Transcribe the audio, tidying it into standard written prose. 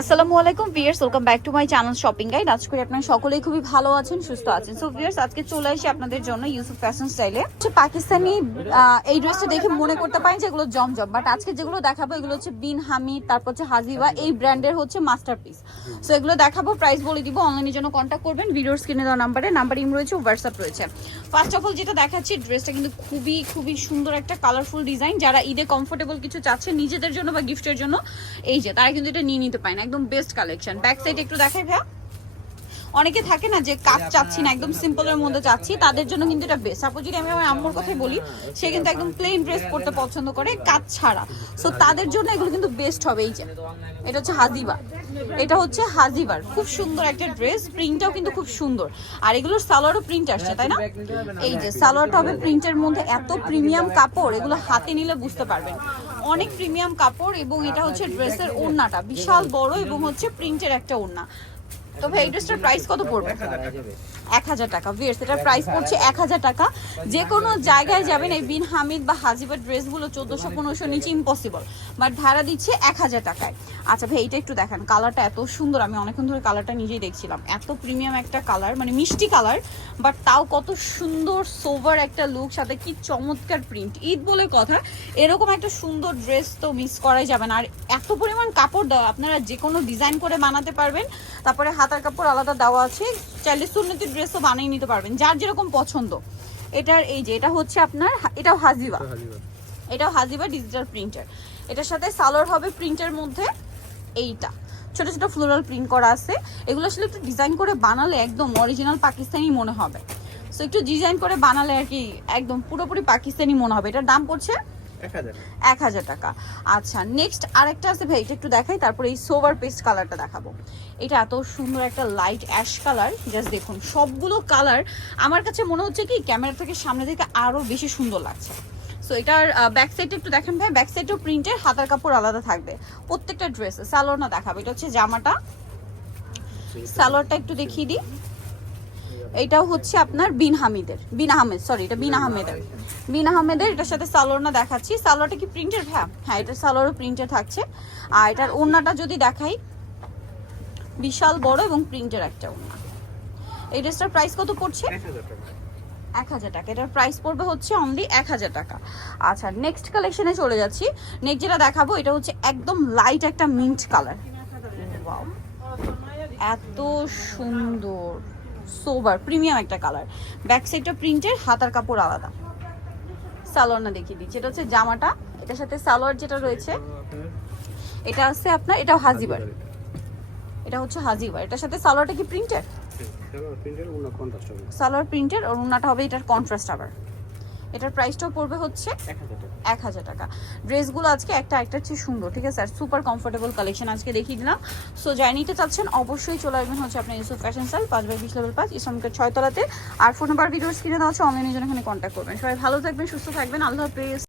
আসসালামু আলাইকুম viewers, welcome back to my channel shopping guide. আজ করে আপনারা সকলেই খুবই ভালো আছেন, সুস্থ আছেন। সো ভিউয়ার্স, আজকে চলে আসি আপনাদের জন্য ইউসুফ ফ্যাশন স্টাইলে পাকিস্তানি এই ড্রেসটা দেখে মনে করতে পারেন যে এগুলো জমজম, বাট আজকে যেগুলো দেখাবো এগুলো হচ্ছে বিন হামিদ, তারপর হচ্ছে হাজিবা, এই ব্র্যান্ডের হচ্ছে মাস্টারপিস। সো এগুলো দেখাবো, প্রাইস বলে দিব। অনলাইনের জন্য কন্ট্যাক্ট করবেন ভিডিওর স্ক্রিনে দেওয়া নাম্বার ইম রয়েছে, হোয়াটসঅ্যাপ রয়েছে। ফার্স্ট অফ অল যেটা দেখাচ্ছি, ড্রেসটা কিন্তু খুবই খুবই সুন্দর একটা কালারফুল ডিজাইন। যারা ঈদে কমফোর্টেবল কিছু চাচ্ছে নিজেদের জন্য বা গিফটের জন্য, এই যে তারা কিন্তু এটা নিয়ে নিতে পারেন। একদম বেস্ট কালেকশন। ব্যাক সাইড একটু দেখাই ভাইয়া। অনেকে থাকে না যে কাজ চাচ্ছি না, একদম সিম্পলের মধ্যে চাচ্ছি, তাদের জন্য কিন্তু এটা বেস্ট। সাপোজ যদি আমি আমার আম্মুর কথাই বলি, সে কিন্তু একদম প্লেন ড্রেস পরতে পছন্দ করে, কাজ ছাড়া। সো তাদের জন্য এগুলো কিন্তু বেস্ট হবে। এই যে এটা হচ্ছে হাজিবা, এটা হচ্ছে হাজিবার, খুব সুন্দর একটা ড্রেস। প্রিন্টটাও কিন্তু খুব সুন্দর, আর এগুলোর সালোয়ারও প্রিন্ট আসছে, তাই না? এই যে সালোয়ারটা হবে প্রিন্টের মধ্যে, এত প্রিমিয়াম কাপড়, এগুলো হাতে নিলে বুঝতে পারবেন অনেক প্রিমিয়াম কাপড়। এবং এটা হচ্ছে ড্রেসের ওড়নাটা বিশাল বড় এবং হচ্ছে প্রিন্টের একটা ওড়না। তো ভাই এই ড্রেসটার প্রাইস কত পড়বে? 1000 টাকা। ভিউয়ার্স, এটার প্রাইস পড়ছে 1000 টাকা। যে কোনো জায়গায় যাবেন এই বিন হামিদ বা হাজিবার ড্রেসগুলো 1400-1500 নিচে ইম্পসিবল, বাট ভাড়া দিচ্ছে 1000 টাকায়। আচ্ছা ভাই, এটা একটু দেখান, কালারটা এত সুন্দর। আমি অনেকক্ষণ ধরে কালারটা নিজেই দেখছিলাম, এত প্রিমিয়াম একটা কালার, মানে মিষ্টি কালার, বাট তাও কত সুন্দর সোভার একটা লুক, সাথে কি চমৎকার প্রিন্ট। ঈদ বলে কথা, এরকম একটা সুন্দর ড্রেস তো মিস করাই যাবে না। আর এত পরিমাণ কাপড় দেওয়া, আপনারা যে কোনো ডিজাইন করে বানাতে পারবেন। তারপরে হাতার কাপড় আলাদা দেওয়া আছে, চাইলে সুন্নতি ড্রেসও বানিয়ে নিতে পারবেন, যার যেরকম পছন্দ। এটার এই যে এটা হচ্ছে আপনার, এটাও হাজিবা, এটাও হাজিবা ডিজিটাল প্রিন্টার। এটার সাথে সালোয়ার হবে প্রিন্টের মধ্যে, এইটা ছোট ছোট ফ্লোরাল প্রিন্ট করা আছে। এগুলো আসলে একটু ডিজাইন করে বানালে একদম অরিজিনাল পাকিস্তানি মনে হবে। সো একটু ডিজাইন করে বানালে আর কি একদম পুরোপুরি পাকিস্তানি মনে হবে। এটার দাম পড়ছে 1000 টাকা। আচ্ছা, নেক্সট আরেকটা আছে ভাই, এটা একটু দেখাই, তারপরে এই সোভার পেস্ট কালারটা দেখাবো। এটা এত সুন্দর একটা লাইট অ্যাশ কালার, জাস্ট দেখুন সবগুলো কালার আমার কাছে মনে হচ্ছে কি ক্যামেরা থেকে সামনে থেকে আরো বেশি সুন্দর লাগছে। সো এটার ব্যাক সাইডটা একটু দেখেন ভাই, ব্যাক সাইডটাও প্রিন্টের, হাতার কাপড় আলাদা থাকবে প্রত্যেকটা ড্রেসে। সালোয়ার না দেখাবো, এটা হচ্ছে জামাটা, সালোয়ারটা একটু দেখিয়ে দিই। এটাও হচ্ছে আপনার বিন আহমেদের। এটার সাথে সালোয়ার না দেখাচ্ছি, সালোয়ারটা কি প্রিন্টের? হ্যাঁ এটার সালোয়ারও প্রিন্টের থাকছে। আর এটার ওড়নাটা যদি দেখাই, বিশাল বড় এবং প্রিন্টের একটা ওড়না। এই ড্রেসটার প্রাইস কত পড়ছে? 1000 টাকা। এটার প্রাইস পড়বে হচ্ছে অনলি 1000 টাকা। আচ্ছা, নেক্সট কালেকশনে চলে যাচ্ছি। নেক্সট যেটা দেখাবো, এটা হচ্ছে একদম লাইট একটা মিন্ট কালার। ওয়াও, এত সুন্দর সোবার প্রিমিয়াম একটা কালার। ব্যাক সাইডটা প্রিন্টের, হাতার কাপড় আলাদা। সালোয়ার না দেখিয়ে দিচ্ছি, এটা হচ্ছে জামাটা, এটার সাথে সালোয়ার যেটা রয়েছে এটা আছে আপনার, এটাও হাজিবার, এটা হচ্ছে হাজিবার। এটার সাথে সালোয়ারটা কি প্রিন্টের? সালোয়ার প্রিন্টের, আর ওড়নাটা হবে এটার কন্ট্রাস্ট। আবার এটার প্রাইসটাও পড়বে হচ্ছে 1000 টাকা। ড্রেসগুলো আজকে একটা চেয়ে সুন্দর, ঠিক আছে, আর সুপার কমফোর্টেবল কালেকশন আজকে দেখিয়ে দিলাম। সো যাই নিতে চাচ্ছেন অবশ্যই চলে আসবেন হচ্ছে আপনার ইউসুফ ফ্যাশন স্টাইল, 5/20 লেভেল 5, ইসলামিকের 6 তলাতে। আর ফোন নাম্বার ভিডিওর স্ক্রিনে দেওয়া আছে, অনলাইনের জন্য এখানে কন্ট্যাক্ট করবেন। সবাই ভালো থাকবেন, সুস্থ থাকবেন, আল্লাহ হাফেজ।